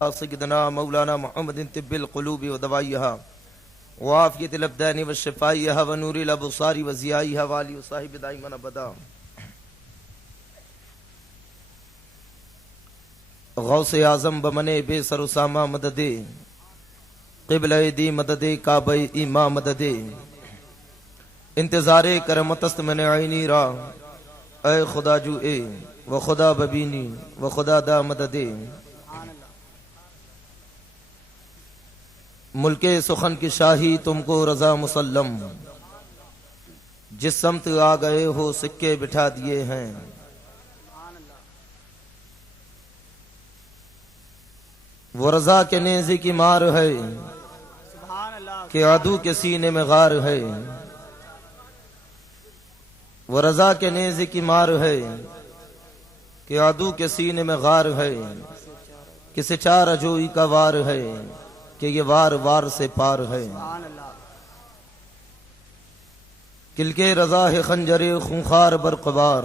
سيدنا مولانا محمد طب القلوب ودوائها وعافية الأبدان وشفائها ونور الأبصار وضيائها وآله وصحبه دائما أبدا. غوث اعظم بمنے بے سر اسامہ مددے قبلہ دی مددے کعبہ ایما مددے انتظار کرمتست من عینی را اے خدا جو اے و خدا ببینی و خدا دا مددے. ملک سخن کی شاہی تم کو رضا مسلم جس سمت آ گئے ہو سکے بٹھا دیے ہیں. وہ رضا کے نیزے کی مار ہے کہ عدو کے سینے میں غار ہے. وہ رضا کے نیزے کی مار ہے کہ عدو کے سینے میں غار ہے. کسی چار جوئی کا وار ہے کہ یہ وار وار سے پار ہے. کل کے رضا ہے خنجر خونخوار برقبار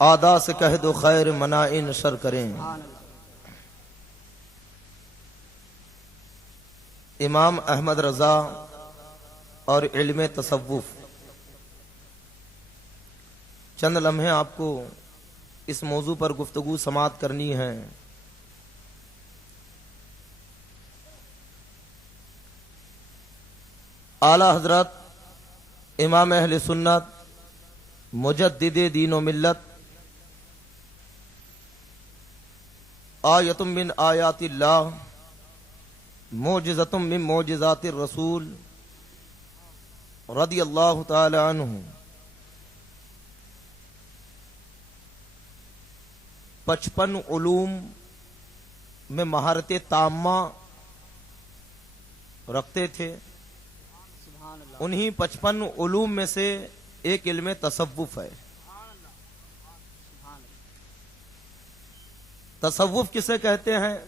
آدا سے کہہ دو خیر منائے نشر کریں. امام احمد رضا اور علم تصوف. چند لمحے آپ کو اس موضوع پر گفتگو سماعت کرنی ہے. اعلی حضرت امام اہل سنت مجدد دین و ملت آیت من آیات اللہ معجزۃ من معجزات الرسول رضی اللہ تعالی عنہ پچپن علوم میں مہارت تامہ رکھتے تھے. انہی 55 علوم میں سے ایک علم تصوف ہے. تصوف کسے کہتے ہیں،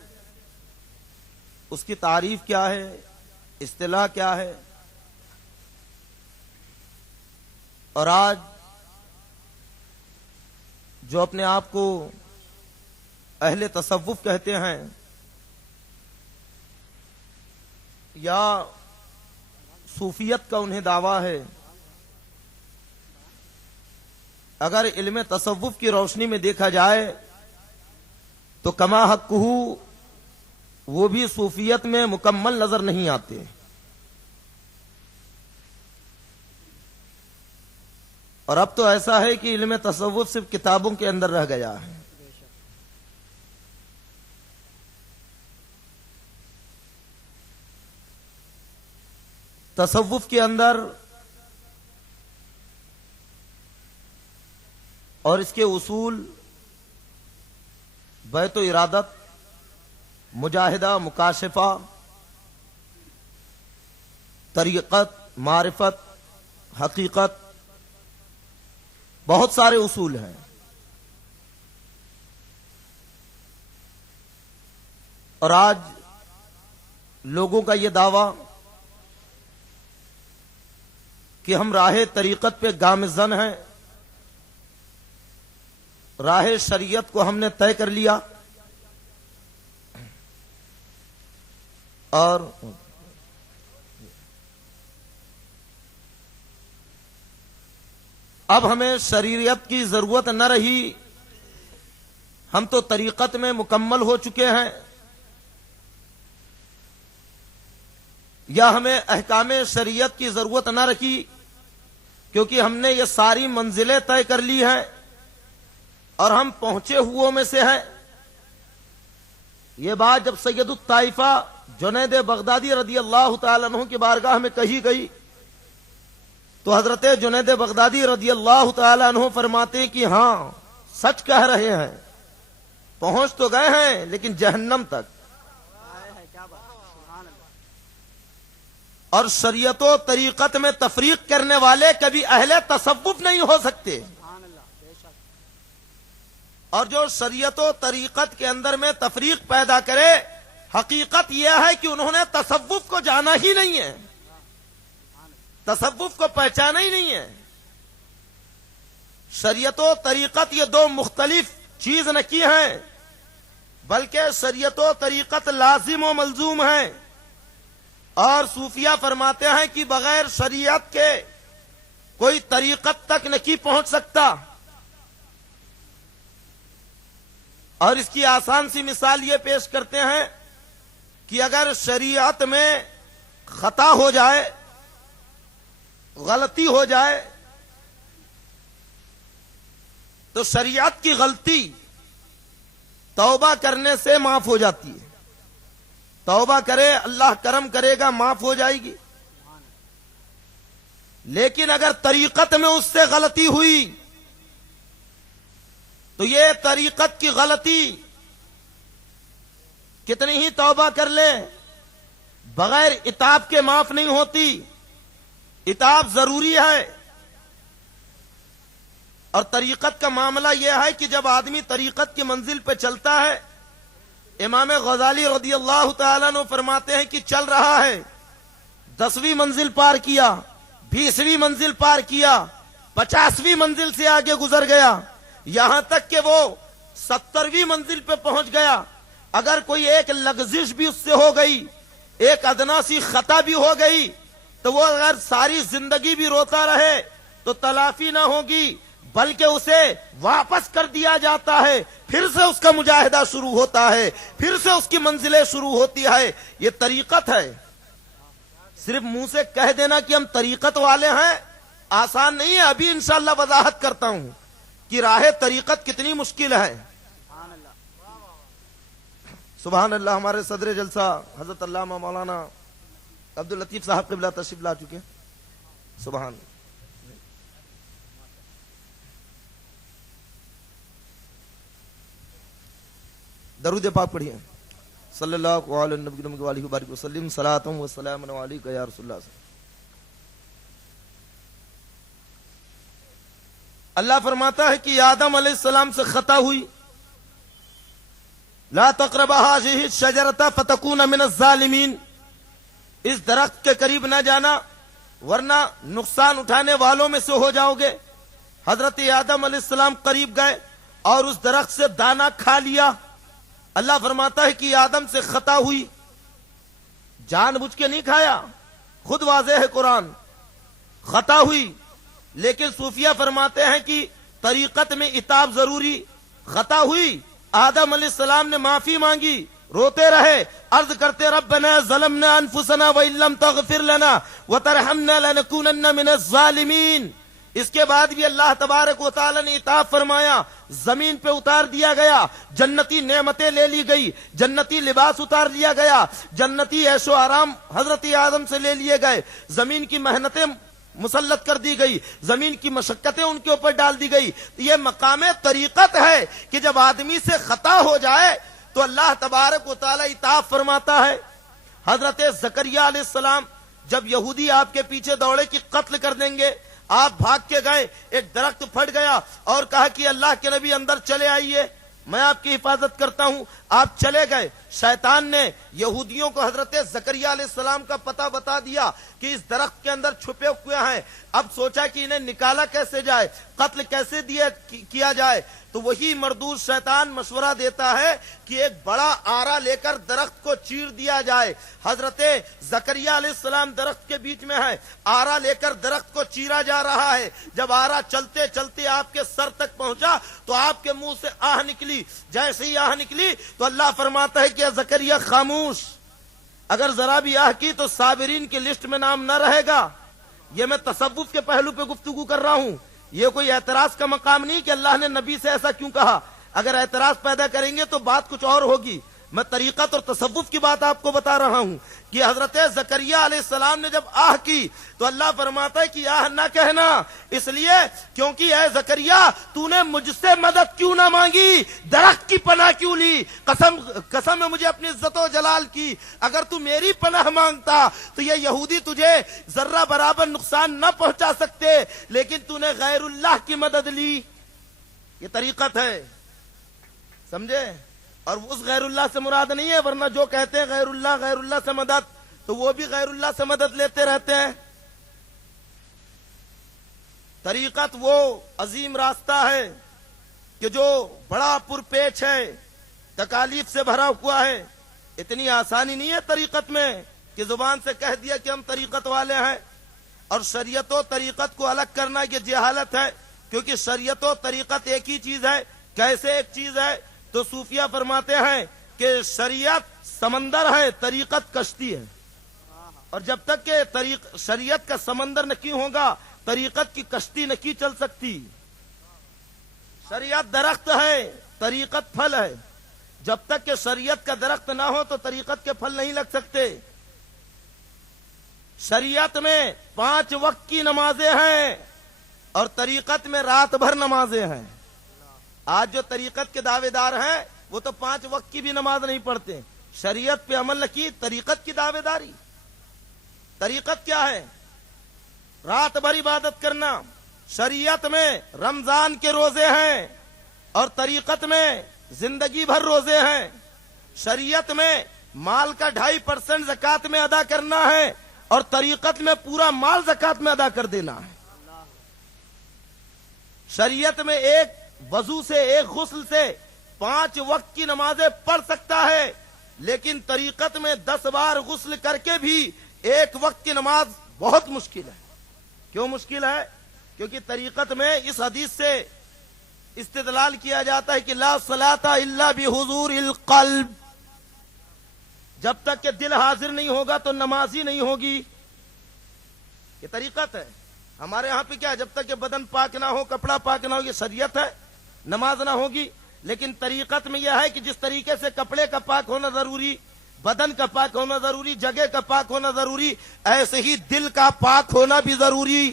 اس کی تعریف کیا ہے، اصطلاح کیا ہے، اور آج جو اپنے آپ کو اہل تصوف کہتے ہیں یا صوفیت کا انہیں دعویٰ ہے، اگر علم تصوف کی روشنی میں دیکھا جائے تو کما حقہ وہ بھی صوفیت میں مکمل نظر نہیں آتے. اور اب تو ایسا ہے کہ علم تصوف صرف کتابوں کے اندر رہ گیا ہے. تصوف کے اندر اور اس کے اصول بیت و ارادت، مجاہدہ، مکاشفہ، طریقت، معرفت، حقیقت، بہت سارے اصول ہیں. اور آج لوگوں کا یہ دعویٰ کہ ہم راہ طریقت پہ گامزن ہیں، راہ شریعت کو ہم نے طے کر لیا، اور اب ہمیں شریعت کی ضرورت نہ رہی، ہم تو طریقت میں مکمل ہو چکے ہیں، یا ہمیں احکام شریعت کی ضرورت نہ رکھی کیونکہ ہم نے یہ ساری منزلیں طے کر لی ہیں اور ہم پہنچے ہوئوں میں سے ہیں. یہ بات جب سید الطائفہ جنید بغدادی رضی اللہ تعالیٰ عنہ کی بارگاہ میں کہی گئی تو حضرت جنید بغدادی رضی اللہ تعالیٰ عنہ فرماتے کہ ہاں سچ کہہ رہے ہیں، پہنچ تو گئے ہیں لیکن جہنم تک. اور شریعت و طریقت میں تفریق کرنے والے کبھی اہل تصوف نہیں ہو سکتے. اور جو شریعت و طریقت کے اندر میں تفریق پیدا کرے، حقیقت یہ ہے کہ انہوں نے تصوف کو جانا ہی نہیں ہے، تصوف کو پہچانا ہی نہیں ہے. شریعت و طریقت یہ دو مختلف چیز نہ کی ہیں، بلکہ شریعت و طریقت لازم و ملزوم ہے، اور صوفیہ فرماتے ہیں کہ بغیر شریعت کے کوئی طریقت تک نہیں پہنچ سکتا۔ اور اس کی آسان سی مثال یہ پیش کرتے ہیں کہ اگر شریعت میں خطا ہو جائے، غلطی ہو جائے، تو شریعت کی غلطی توبہ کرنے سے معاف ہو جاتی ہے۔ توبہ کرے، اللہ کرم کرے گا، معاف ہو جائے گی۔ لیکن اگر طریقت میں اس سے غلطی ہوئی تو یہ طریقت کی غلطی کتنی ہی توبہ کر لے، بغیر عتاب کے معاف نہیں ہوتی۔ عتاب ضروری ہے۔ اور طریقت کا معاملہ یہ ہے کہ جب آدمی طریقت کی منزل پہ چلتا ہے، امام غزالی رضی اللہ تعالیٰ عنہ فرماتے ہیں کہ چل رہا ہے، 10ویں منزل پار کیا، 20ویں منزل پار کیا، 50ویں منزل سے آگے گزر گیا، یہاں تک کہ وہ 70ویں منزل پہ پہنچ گیا۔ اگر کوئی ایک لغزش بھی اس سے ہو گئی، ایک ادنا سی خطا بھی ہو گئی، تو وہ اگر ساری زندگی بھی روتا رہے تو تلافی نہ ہوگی، بلکہ اسے واپس کر دیا جاتا ہے، پھر سے اس کا مجاہدہ شروع ہوتا ہے، پھر سے اس کی منزلیں شروع ہوتی ہے۔ یہ طریقت ہے۔ صرف منہ سے کہہ دینا کہ ہم طریقت والے ہیں آسان نہیں ہے۔ ابھی انشاءاللہ وضاحت کرتا ہوں کہ راہ طریقت کتنی مشکل ہے۔ سبحان اللہ۔ ہمارے صدر جلسہ حضرت علامہ مولانا عبداللطیف صاحب قبلہ تشریف لا چکے ہیں۔ سبحان اللہ۔ درود پاک پڑھیے۔ صلی اللہ علیہ نبی وبارک وسلم، صلاۃ و سلام علیک یا رسول اللہ۔ اللہ فرماتا ہے کہ آدم علیہ السلام سے خطا ہوئی، لا تقربا هذه الشجرة فتكون من الظالمین، اس درخت کے قریب نہ جانا ورنہ نقصان اٹھانے والوں میں سے ہو جاؤ گے۔ حضرت آدم علیہ السلام قریب گئے اور اس درخت سے دانا کھا لیا۔ اللہ فرماتا ہے کہ آدم سے خطا ہوئی، جان بوجھ کے نہیں کھایا، خود واضح ہے قرآن، خطا ہوئی۔ لیکن صوفیہ فرماتے ہیں کہ طریقت میں عتاب ضروری۔ خطا ہوئی، آدم علیہ السلام نے معافی مانگی، روتے رہے، عرض کرتے ربنا ظلمنا انفسنا وان لم تغفر لنا وترحمنا لنکونن من الظالمین۔ اس کے بعد بھی اللہ تبارک و تعالی نے عتاب فرمایا، زمین پہ اتار دیا گیا، جنتی نعمتیں لے لی گئی، جنتی لباس اتار لیا گیا، جنتی عیش و آرام حضرت آدم سے لے لیے گئے، زمین کی محنتیں مسلط کر دی گئی، زمین کی مشقتیں ان کے اوپر ڈال دی گئی۔ یہ مقام طریقت ہے کہ جب آدمی سے خطا ہو جائے تو اللہ تبارک و تعالی عتاب فرماتا ہے۔ حضرت زکریا علیہ السلام جب یہودی آپ کے پیچھے دوڑے کہ قتل کر دیں گے، آپ بھاگ کے گئے، ایک درخت پھٹ گیا اور کہا کہ اللہ کے نبی اندر چلے آئیے، میں آپ کی حفاظت کرتا ہوں۔ آپ چلے گئے، شیطان نے یہودیوں کو حضرت زکریا علیہ السلام کا پتہ بتا دیا کہ اس درخت کے اندر چھپے ہوئے ہیں۔ اب سوچا کہ انہیں نکالا کیسے جائے، قتل کیسے کیا جائے، تو وہی مردود شیطان مشورہ دیتا ہے کہ ایک بڑا آرا لے کر درخت کو چیر دیا جائے۔ حضرت زکریا علیہ السلام درخت کے بیچ میں ہے، آرا لے کر درخت کو چیرا جا رہا ہے۔ جب آرا چلتے چلتے آپ کے سر تک پہنچا تو آپ کے منہ سے آہ نکلی۔ جیسے ہی آہ نکلی تو اللہ فرماتا ہے کہ زکریا خاموش، اگر ذرا بھی آہ کی تو صابرین کی لسٹ میں نام نہ رہے گا۔ یہ میں تصوف کے پہلو پہ گفتگو کر رہا ہوں، یہ کوئی اعتراض کا مقام نہیں کہ اللہ نے نبی سے ایسا کیوں کہا۔ اگر اعتراض پیدا کریں گے تو بات کچھ اور ہوگی۔ میں طریقت اور تصوف کی بات آپ کو بتا رہا ہوں کہ حضرت زکریا علیہ السلام نے جب آہ کی تو اللہ فرماتا ہے کہ آہ نہ کہنا، اس لیے کیونکہ اے زکریا تو نے مجھ سے مدد کیوں نہ مانگی، درخت کی پناہ کیوں لی؟ قسم ہے مجھے اپنی عزت و جلال کی، اگر تو میری پناہ مانگتا تو یہ یہودی تجھے ذرہ برابر نقصان نہ پہنچا سکتے، لیکن تو نے غیر اللہ کی مدد لی۔ یہ طریقت ہے، سمجھے؟ اور اس غیر اللہ سے مراد نہیں ہے، ورنہ جو کہتے ہیں غیر اللہ سے مدد، تو وہ بھی غیر اللہ سے مدد لیتے رہتے ہیں۔ طریقت وہ عظیم راستہ ہے کہ جو بڑا پرپیچ ہے، تکالیف سے بھرا ہوا ہے. اتنی آسانی نہیں ہے طریقت میں کہ زبان سے کہہ دیا کہ ہم طریقت والے ہیں. اور شریعت و طریقت کو الگ کرنا یہ جہالت ہے، کیونکہ شریعت و طریقت ایک ہی چیز ہے. کیسے ایک چیز ہے؟ تو صوفیہ فرماتے ہیں کہ شریعت سمندر ہے، طریقت کشتی ہے. اور جب تک کہ شریعت کا سمندر نہیں ہوگا، طریقت کی کشتی نہیں چل سکتی. شریعت درخت ہے، طریقت پھل ہے. جب تک کہ شریعت کا درخت نہ ہو تو طریقت کے پھل نہیں لگ سکتے. شریعت میں 5 وقت کی نمازیں ہیں اور طریقت میں رات بھر نمازیں ہیں. آج جو طریقت کے دعوے دار ہیں وہ تو 5 وقت کی بھی نماز نہیں پڑھتے. شریعت پہ عمل نہ کی، طریقت کی دعوے داری. طریقت کیا ہے؟ رات بھر عبادت کرنا. شریعت میں رمضان کے روزے ہیں اور طریقت میں زندگی بھر روزے ہیں. شریعت میں مال کا 2.5% زکات میں ادا کرنا ہے اور طریقت میں پورا مال زکات میں ادا کر دینا ہے. شریعت میں ایک وضو سے، ایک غسل سے 5 وقت کی نمازیں پڑھ سکتا ہے، لیکن طریقت میں 10 بار غسل کر کے بھی ایک وقت کی نماز بہت مشکل ہے. کیوں مشکل ہے؟ کیونکہ طریقت میں اس حدیث سے استدلال کیا جاتا ہے کہ لا صلاۃ الا بحضور القلب. جب تک کہ دل حاضر نہیں ہوگا تو نماز ہی نہیں ہوگی. یہ طریقت ہے. ہمارے ہاں پہ کیا، جب تک کہ بدن پاک نہ ہو، کپڑا پاک نہ ہو، یہ شریعت ہے، نماز نہ ہوگی. لیکن طریقت میں یہ ہے کہ جس طریقے سے کپڑے کا پاک ہونا ضروری، بدن کا پاک ہونا ضروری، جگہ کا پاک ہونا ضروری، ایسے ہی دل کا پاک ہونا بھی ضروری.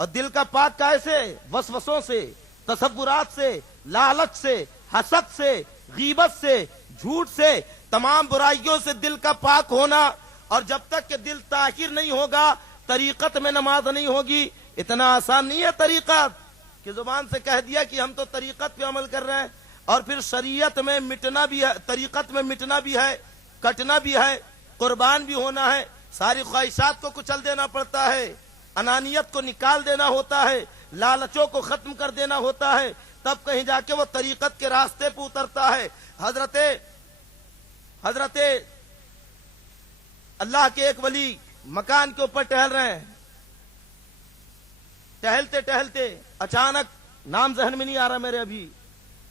اور دل کا پاک کیسے؟ وسوسوں سے، تصورات سے، لالچ سے، حسد سے، غیبت سے، جھوٹ سے، تمام برائیوں سے دل کا پاک ہونا. اور جب تک کہ دل طاہر نہیں ہوگا طریقت میں نماز نہیں ہوگی. اتنا آسان نہیں ہے طریقت کہ زبان سے کہہ دیا کہ ہم تو طریقت پہ عمل کر رہے ہیں اور پھر شریعت میں مٹنا بھی ہے، طریقت میں مٹنا بھی ہے، کٹنا بھی ہے، قربان بھی ہونا ہے. ساری خواہشات کو کچل دینا پڑتا ہے، انانیت کو نکال دینا ہوتا ہے، لالچوں کو ختم کر دینا ہوتا ہے، تب کہیں جا کے وہ طریقت کے راستے پہ اترتا ہے. حضرت اللہ کے ایک ولی مکان کے اوپر ٹہل رہے ہیں. ٹہلتے ٹہلتے اچانک، نام ذہن میں نہیں آ رہا میرے ابھی،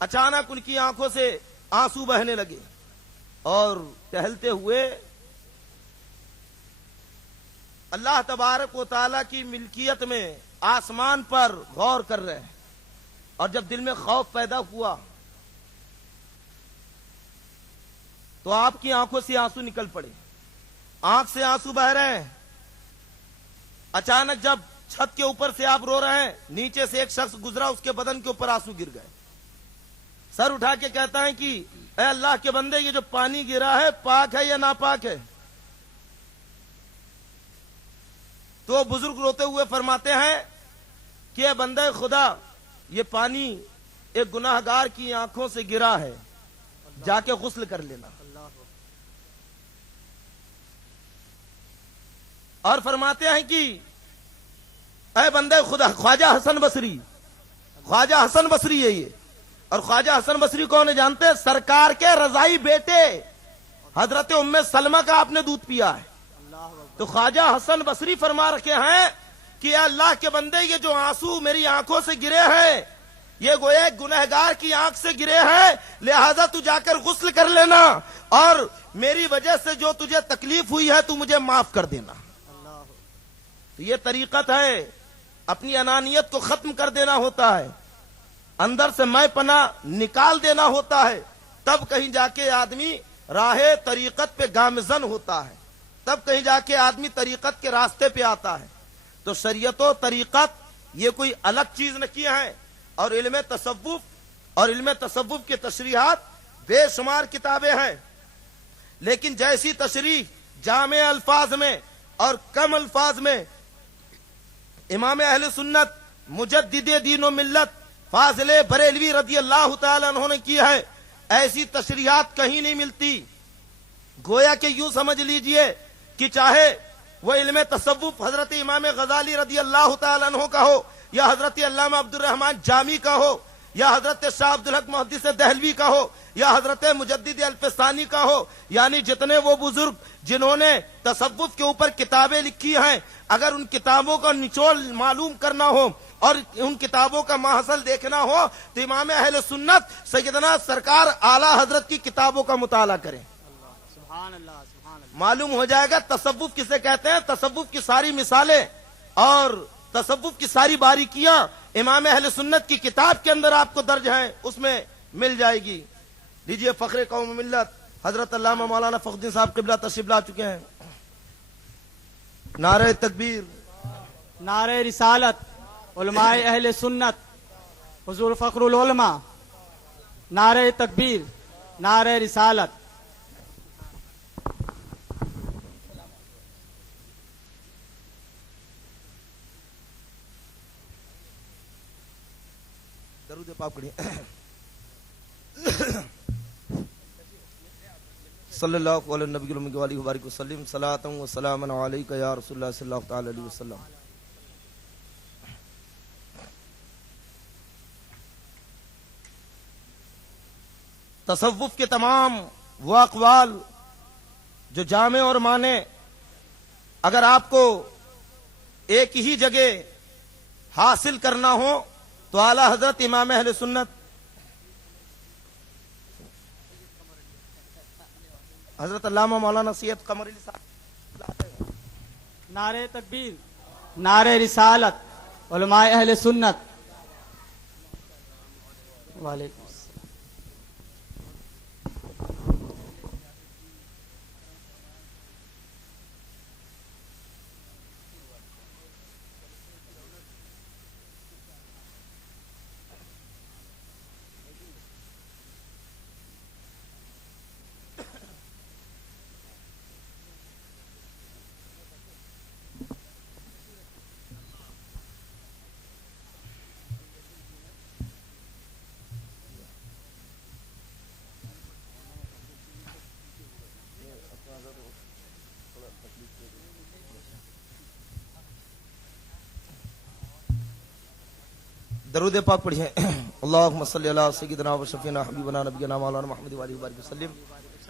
اچانک ان کی آنکھوں سے آنسو بہنے لگے اور ٹہلتے ہوئے اللہ تبارک و تعالی کی ملکیت میں آسمان پر غور کر رہے ہیں. اور جب دل میں خوف پیدا ہوا تو آپ کی آنکھوں سے آنسو نکل پڑے. آنکھ سے آنسو بہ رہے ہیں. اچانک جب چھت کے اوپر سے آپ رو رہے ہیں، نیچے سے ایک شخص گزرا، اس کے بدن کے اوپر آنسو گر گئے. سر اٹھا کے کہتا ہے کہ اے اللہ کے بندے، یہ جو پانی گرا ہے پاک ہے یا ناپاک ہے؟ تو بزرگ روتے ہوئے فرماتے ہیں کہ اے بندے خدا، یہ پانی ایک گناہ گار کی آنکھوں سے گرا ہے، جا کے غسل کر لینا. اور فرماتے ہیں کہ اے بندے خدا، خواجہ حسن بصری، خواجہ حسن بصری ہے یہ. اور خواجہ حسن بصری کون ہے جانتے ہیں؟ سرکار کے رضائی بیٹے حضرت ام سلمہ کا آپ نے دودھ پیا ہے. تو خواجہ حسن بصری فرما رکھے ہیں کہ اے اللہ کے بندے، یہ جو آنسو میری آنکھوں سے گرے ہیں یہ گویا ایک گنہگار کی آنکھ سے گرے ہیں، لہذا تو جا کر غسل کر لینا اور میری وجہ سے جو تجھے تکلیف ہوئی ہے تو مجھے معاف کر دینا. تو یہ طریقت ہے. اپنی انانیت کو ختم کر دینا ہوتا ہے، اندر سے میں پناہ نکال دینا ہوتا ہے، تب کہیں جا کے آدمی راہ طریقت پہ گامزن ہوتا ہے، تب کہیں جا کے آدمی طریقت کے راستے پہ آتا ہے. تو شریعت و طریقت یہ کوئی الگ چیز نہیں ہے. اور علم تصوف کے تشریحات بے شمار کتابیں ہیں، لیکن جیسی تشریح جامع الفاظ میں اور کم الفاظ میں امام اہل سنت مجدد دین و ملت فاضل بریلوی رضی اللہ تعالی عنہ نے کی ہے، ایسی تشریحات کہیں نہیں ملتی. گویا کہ یوں سمجھ لیجئے کہ چاہے وہ علم تصوف حضرت امام غزالی رضی اللہ تعالی عنہ کا ہو یا حضرت علامہ عبد الرحمن جامی کا ہو یا حضرت شاہ عبدالحق محدث دہلوی کا ہو یا حضرت مجدد الفسانی کا ہو، یعنی جتنے وہ بزرگ جنہوں نے تصوف کے اوپر کتابیں لکھی ہیں، اگر ان کتابوں کا نچوڑ معلوم کرنا ہو اور ان کتابوں کا ماحصل دیکھنا ہو تو امام اہل سنت سیدنا سرکار اعلی حضرت کی کتابوں کا مطالعہ کریں۔ سبحان اللہ، سبحان اللہ۔ معلوم ہو جائے گا تصوف کسے کہتے ہیں۔ تصوف کی ساری مثالیں اور تصوف کی ساری باریکیاں امام اہل سنت کی کتاب کے اندر آپ کو درج ہیں، اس میں مل جائے گی۔ لیجئے فخر قوم ملت حضرت علامہ مولانا فخر الدین صاحب قبلہ تشریف لا چکے ہیں۔ نعرہ تکبیر، نعرہ رسالت، علماء اہل سنت، حضور فخر العلماء، نعرہ تکبیر، نعرہ رسالت۔ درود پاک پڑھیے۔ صلی اللہ علیہ نبی الامی و آلہ وبارک وسلم، صلاۃ و سلام علیک یا رسول اللہ صلی اللہ تعالی علیہ وسلم۔ تصوف کے تمام وہ اقوال جو جامع اور مانے اگر آپ کو ایک ہی جگہ حاصل کرنا ہو تو اعلی حضرت امام اہل سنت حضرت علامہ مولانا سید قمر علی صاحب۔ نعرہ تکبیر، نعرہ رسالت، علماء اہل سنت۔ وعلیکم السلام۔ درود پاک پڑھیے۔ اللہم صلی علی سیدنا و شفیعنا حبیبنا نبینا مولانا محمد و آلہ وبارک وسلم،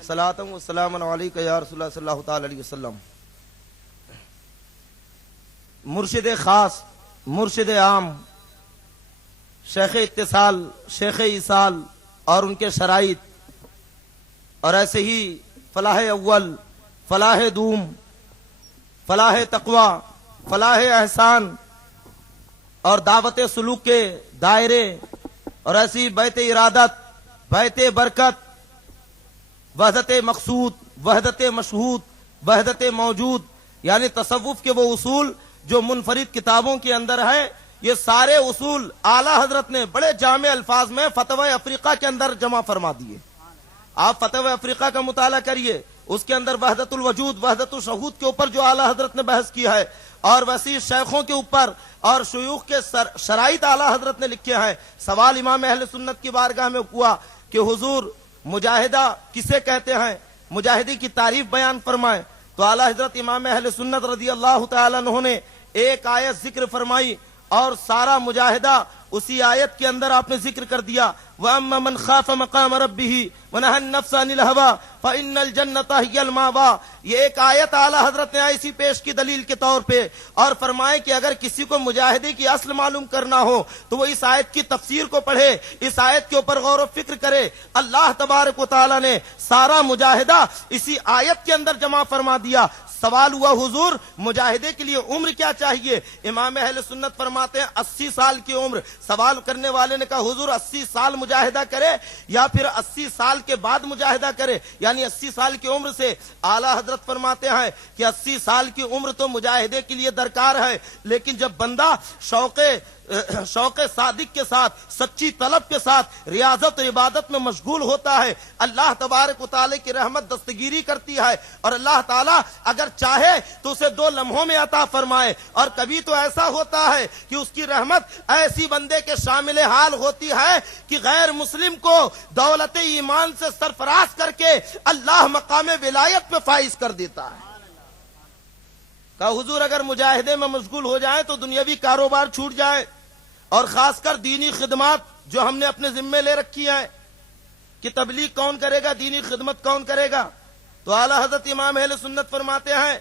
صلاۃ و سلام علیک یا رسول اللہ صلی اللہ تعالی علیہ وسلم۔ مرشد خاص، مرشد عام، شیخ اتصال، شیخ ایصال اور ان کے شرائط، اور ایسے ہی فلاح اول، فلاح دوم، فلاح تقوی، فلاح احسان اور دعوت سلوک کے دائرے، اور ایسی بیت ارادت، بیت برکت، وحدت مقصود، وحدت مشہود، وحدت موجود، یعنی تصوف کے وہ اصول جو منفرد کتابوں کے اندر ہے، یہ سارے اصول اعلی حضرت نے بڑے جامع الفاظ میں فتوی افریقہ کے اندر جمع فرما دیے۔ آپ فتوی افریقہ کا مطالعہ کریے، اس کے اندر وحدت الوجود، وحدت الشہود کے اوپر جو اعلی حضرت نے بحث کی ہے، اور وسیع شیخوں کے اوپر اور شیوخ کے شرائط اعلی حضرت نے لکھے ہیں۔ سوال امام اہل سنت کی بارگاہ میں ہوا کہ حضور مجاہدہ کسے کہتے ہیں، مجاہدی کی تعریف بیان فرمائیں، تو اعلی حضرت امام اہل سنت رضی اللہ تعالی عنہ نے ایک آیت ذکر فرمائی اور سارا مجاہدہ اسی آیت کے اندر آپ نے ذکر کر دیا۔ وَأَمَّا مَنْ خَافَ مَقَامَ رَبِّهِ وَنَهَى النَّفْسَ عَنِ الْهَوَىٰ فَإِنَّ الْجَنَّةَ هِيَ الْمَأْوَىٰ۔ یہ ایک آیت اعلیٰ حضرت نے ایسی پیش کی دلیل کے طور پہ، اور فرمائے کہ اگر کسی کو مجاہدے کی اصل معلوم کرنا ہو تو وہ اس آیت کی تفسیر کو پڑھے، اس آیت کے اوپر غور و فکر کرے۔ اللہ تبارک و تعالیٰ نے سارا مجاہدہ اسی آیت کے اندر جمع فرما دیا۔ سوال ہوا حضور مجاہدے کے لیے عمر کیا چاہیے؟ امام اہل سنت فرماتے ہیں 80 سال کی عمر۔ سوال کرنے والے نے کہا حضور 80 سال مجاہدہ کرے یا پھر 80 سال کے بعد مجاہدہ کرے، یعنی 80 سال کی عمر سے؟ اعلیٰ حضرت فرماتے ہیں کہ 80 سال کی عمر تو مجاہدے کے لیے درکار ہے، لیکن جب بندہ شوق صادق کے ساتھ، سچی طلب کے ساتھ ریاضت و عبادت میں مشغول ہوتا ہے، اللہ تبارک و تعالی کی رحمت دستگیری کرتی ہے، اور اللہ تعالیٰ اگر چاہے تو اسے 2 لمحوں میں عطا فرمائے، اور کبھی تو ایسا ہوتا ہے کہ اس کی رحمت ایسی بندے کے شامل حال ہوتی ہے کہ غیر مسلم کو دولت ایمان سے سرفراز کر کے اللہ مقام ولایت پہ فائز کر دیتا ہے۔ کہا حضور اگر مجاہدے میں مشغول ہو جائیں تو دنیاوی کاروبار چھوٹ جائے، اور خاص کر دینی خدمات جو ہم نے اپنے ذمے لے رکھی ہے کہ تبلیغ کون کرے گا, دینی خدمت کون کرے گا, تو اعلیٰ حضرت امام اہل سنت فرماتے ہیں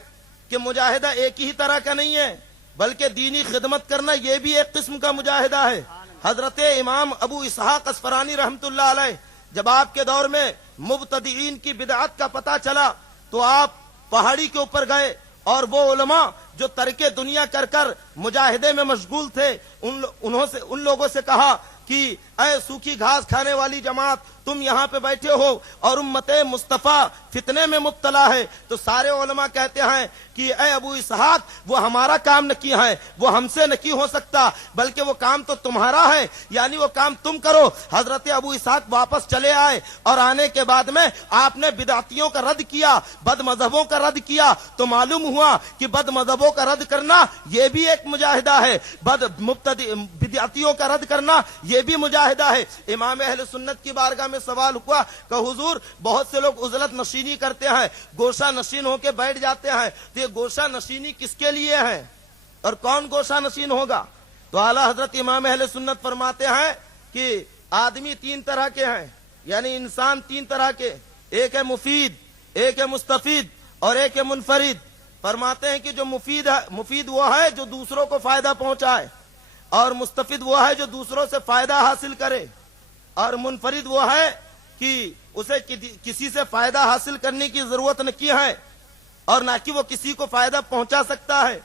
کہ مجاہدہ ایک ہی طرح کا نہیں ہے, بلکہ دینی خدمت کرنا یہ بھی ایک قسم کا مجاہدہ ہے. حضرت امام ابو اسحاق اصفرانی رحمۃ اللہ علیہ جب آپ کے دور میں مبتدعین کی بدعت کا پتہ چلا تو آپ پہاڑی کے اوپر گئے اور وہ علماء جو ترک دنیا کر کر مجاہدے میں مشغول تھے ان لوگوں سے کہا کہ اے سوکھی گھاس کھانے والی جماعت, تم یہاں پہ بیٹھے ہو اور امت مصطفیٰ فتنے میں مبتلا ہے. تو سارے علماء کہتے ہیں کہ اے ابو اسحاق, وہ ہمارا کام نہیں ہے, وہ ہم سے نہیں ہو سکتا, بلکہ وہ کام تو تمہارا ہے, یعنی وہ کام تم کرو. حضرت ابو اسحاق واپس چلے آئے اور آنے کے بعد میں آپ نے بدعتیوں کا رد کیا, بد مذہبوں کا رد کیا. تو معلوم ہوا کہ بد مذہبوں کا رد کرنا یہ بھی ایک مجاہدہ ہے, بدعتیوں کا رد کرنا یہ بھی مجاہدہ ہے. امام اہل سنت کی بارگاہ میں سوال ہوا کہ حضور بہت سے لوگ عزلت نشینی کرتے ہیں, گوشہ نشین ہو کے بیٹھ جاتے ہیں, تو یہ گوشہ نشینی کس کے لیے ہے اور کون گوشہ نشین ہوگا؟ تو اعلیٰ حضرت امام اہل سنت فرماتے ہیں کہ آدمی تین طرح کے ہیں, یعنی انسان تین طرح کے, ایک ہے مفید, ایک ہے مستفید اور ایک ہے منفرد. فرماتے ہیں کہ جو مفید وہ ہے جو دوسروں کو فائدہ پہنچائے, اور مستفید وہ ہے جو دوسروں سے فائدہ حاصل کرے, اور منفرد وہ ہے کہ اسے کسی سے فائدہ حاصل کرنے کی ضرورت نہیں ہے اور نہ کہ وہ کسی کو فائدہ پہنچا سکتا ہے.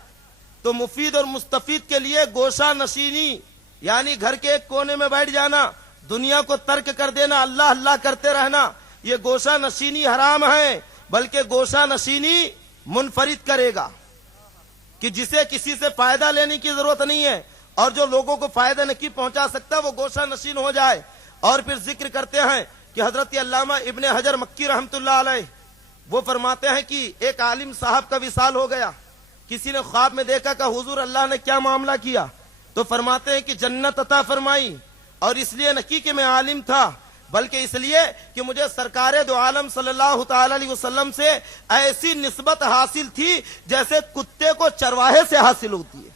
تو مفید اور مستفید کے لیے گوشہ نشینی یعنی گھر کے ایک کونے میں بیٹھ جانا, دنیا کو ترک کر دینا, اللہ اللہ کرتے رہنا, یہ گوشہ نشینی حرام ہے. بلکہ گوشہ نشینی منفرد کرے گا کہ جسے کسی سے فائدہ لینے کی ضرورت نہیں ہے اور جو لوگوں کو فائدہ نہیں پہنچا سکتا وہ گوشہ نشین ہو جائے. اور پھر ذکر کرتے ہیں کہ حضرت علامہ ابن حجر مکی رحمۃ اللہ علیہ وہ فرماتے ہیں کہ ایک عالم صاحب کا وصال ہو گیا, کسی نے خواب میں دیکھا کہ حضور اللہ نے کیا معاملہ کیا, تو فرماتے ہیں کہ جنت عطا فرمائی, اور اس لیے نہیں کہ میں عالم تھا بلکہ اس لیے کہ مجھے سرکار دو عالم صلی اللہ تعالی علیہ وسلم سے ایسی نسبت حاصل تھی جیسے کتے کو چرواہے سے حاصل ہوتی ہے,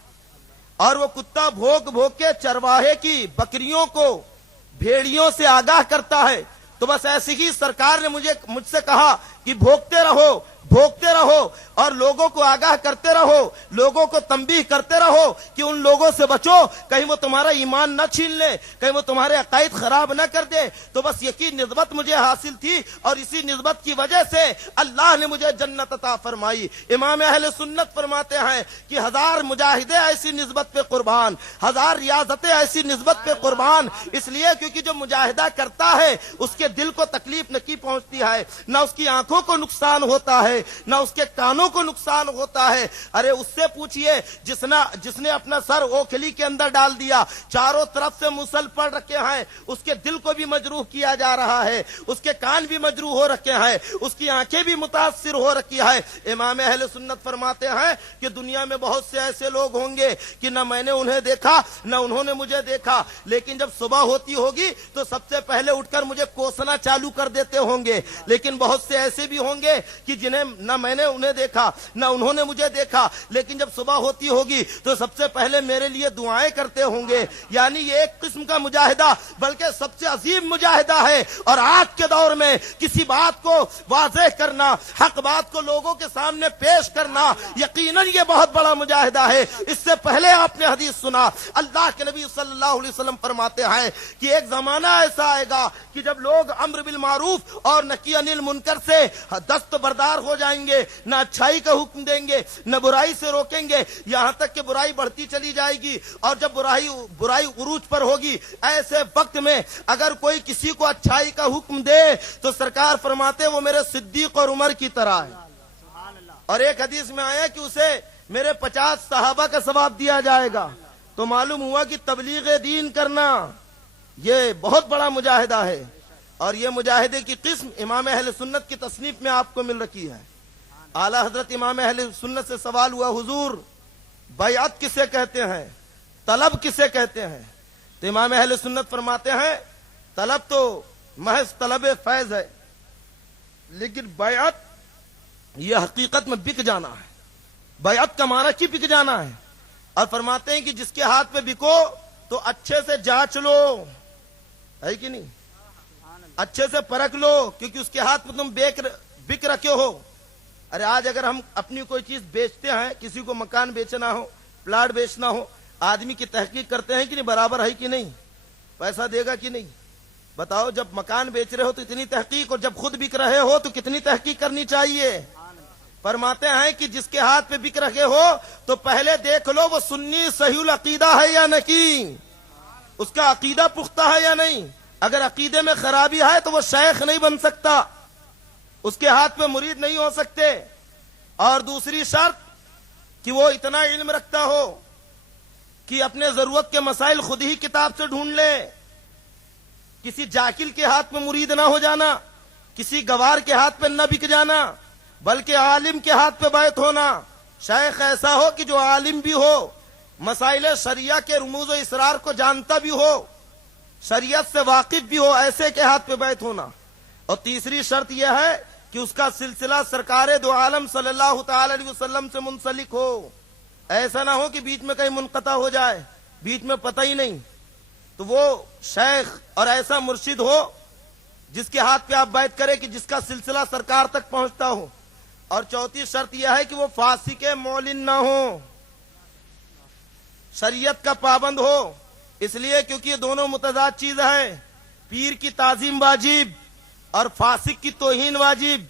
اور وہ کتا بھوک بھوک کے چرواہے کی بکریوں کو بھیڑیوں سے آگاہ کرتا ہے. تو بس ایسے ہی سرکار نے مجھ سے کہا کہ بھوکتے رہو اور لوگوں کو آگاہ کرتے رہو, لوگوں کو تنبیہ کرتے رہو کہ ان لوگوں سے بچو, کہیں وہ تمہارا ایمان نہ چھین لے, کہیں وہ تمہارے عقائد خراب نہ کر دے. تو بس یقین نسبت مجھے حاصل تھی اور اسی نسبت کی وجہ سے اللہ نے مجھے جنت عطا فرمائی. امام اہل سنت فرماتے ہیں کہ 1000 مجاہدے ایسی نسبت پہ قربان, 1000 ریاضتیں ایسی نسبت پہ قربان, اس لیے کیونکہ جو مجاہدہ کرتا ہے اس کے دل کو تکلیف نہیں پہنچتی ہے, نہ اس کی آنکھوں کو نقصان ہوتا ہے, نہ اس کے کانوں کو نقصان ہوتا ہے. ارے اس سے پوچھئے جس نے اپنا سر اوکھلی کے اندر ڈال دیا, چاروں طرف سے مسل پڑ رکھے ہیں, اس کے دل کو بھی مجروح کیا جا رہا ہے, اس کے کان بھی مجروح ہو رکھے ہیں, اس کی آنکھیں بھی متاثر ہو رکھی ہے. امام اہل سنت فرماتے ہیں کہ دنیا میں بہت سے ایسے لوگ ہوں گے کہ نہ میں نے انہیں دیکھا نہ انہوں نے مجھے دیکھا, لیکن جب صبح ہوتی ہوگی تو سب سے پہلے اٹھ کر مجھے کوسنا چالو کر دیتے ہوں گے. لیکن بہت سے ایسے بھی ہوں گے کہ جنہیں نہ میں نے انہیں دیکھا نہ انہوں نے مجھے دیکھا, لیکن جب صبح ہوتی ہوگی تو سب سے پہلے میرے لیے دعائیں کرتے ہوں گے. یعنی یہ ایک قسم کا مجاہدہ بلکہ سب سے عظیم مجاہدہ ہے. اور آج کے دور میں کسی بات کو واضح کرنا, حق بات کو لوگوں کے سامنے پیش کرنا, یقیناً یہ بہت بڑا مجاہدہ ہے. اس سے پہلے آپ نے حدیث سنا, اللہ کے نبی صلی اللہ علیہ وسلم فرماتے ہیں کہ ایک زمانہ ایسا آئے گا کہ جب لوگ امر بالمعروف اور نہی عن المنکر سے دستبردار ہو جائیں گے, نہ اچھائی کا حکم دیں گے نہ برائی سے روکیں گے, یہاں تک کہ برائی بڑھتی چلی جائے گی. اور جب برائی عروج پر ہوگی, ایسے وقت میں اگر کوئی کسی کو اچھائی کا حکم دے تو سرکار فرماتے وہ میرے صدیق اور عمر کی طرح ہے. اور ایک حدیث میں آیا کہ اسے میرے 50 صحابہ کا ثواب دیا جائے گا. تو معلوم ہوا کہ تبلیغ دین کرنا یہ بہت بڑا مجاہدہ ہے. اور یہ مجاہدے کی قسم امام اہل سنت کی تصنیف میں آپ کو مل رکھی ہے. اعلیٰ حضرت امام اہل سنت سے سوال ہوا, حضور بیعت کسے کہتے ہیں, طلب کسے کہتے ہیں؟ تو امام اہل سنت فرماتے ہیں طلب تو محض طلب فیض ہے, لیکن بیعت یہ حقیقت میں بک جانا ہے. بیعت کا معنی کی بک جانا ہے. اور فرماتے ہیں کہ جس کے ہاتھ پہ بکو تو اچھے سے جانچ لو ہے کہ نہیں؟ اچھے سے پرکھ لو، کیونکہ اس کے ہاتھ میں تم بک رکھے ہو۔ ارے آج اگر ہم اپنی کوئی چیز بیچتے ہیں، کسی کو مکان بیچنا ہو، پلاٹ بیچنا ہو، آدمی کی تحقیق کرتے ہیں کہ نہیں برابر ہے کہ نہیں، پیسہ دے گا کہ نہیں؟ بتاؤ، جب مکان بیچ رہے ہو تو اتنی تحقیق، اور جب خود بک رہے ہو تو کتنی تحقیق کرنی چاہیے۔ فرماتے ہیں کہ جس کے ہاتھ پہ بک رکھے ہو تو پہلے دیکھ لو وہ سنی صحیح العقیدہ ہے یا نہیں، اس کا عقیدہ پختہ ہے یا نہیں۔ اگر عقیدے میں خرابی ہے تو وہ شیخ نہیں بن سکتا، اس کے ہاتھ پہ مرید نہیں ہو سکتے۔ اور دوسری شرط کہ وہ اتنا علم رکھتا ہو کہ اپنے ضرورت کے مسائل خود ہی کتاب سے ڈھونڈ لے، کسی جاکل کے ہاتھ میں مرید نہ ہو جانا، کسی گوار کے ہاتھ پہ نہ بک جانا، بلکہ عالم کے ہاتھ پہ بیعت ہونا۔ شیخ ایسا ہو کہ جو عالم بھی ہو، مسائل شریعہ کے رموز و اسرار کو جانتا بھی ہو، شریعت سے واقف بھی ہو، ایسے کے ہاتھ پہ بیعت ہونا۔ اور تیسری شرط یہ ہے کہ اس کا سلسلہ سرکار دو عالم صلی اللہ تعالی علیہ وسلم سے منسلک ہو، ایسا نہ ہو کہ بیچ میں کہیں منقطع ہو جائے، بیچ میں پتہ ہی نہیں۔ تو وہ شیخ اور ایسا مرشد ہو جس کے ہاتھ پہ آپ بیعت کریں کہ جس کا سلسلہ سرکار تک پہنچتا ہو۔ اور چوتھی شرط یہ ہے کہ وہ فاسق معلن نہ ہو، شریعت کا پابند ہو، اس لیے کیونکہ یہ دونوں متضاد چیز ہے، پیر کی تعظیم واجب اور فاسق کی توہین واجب۔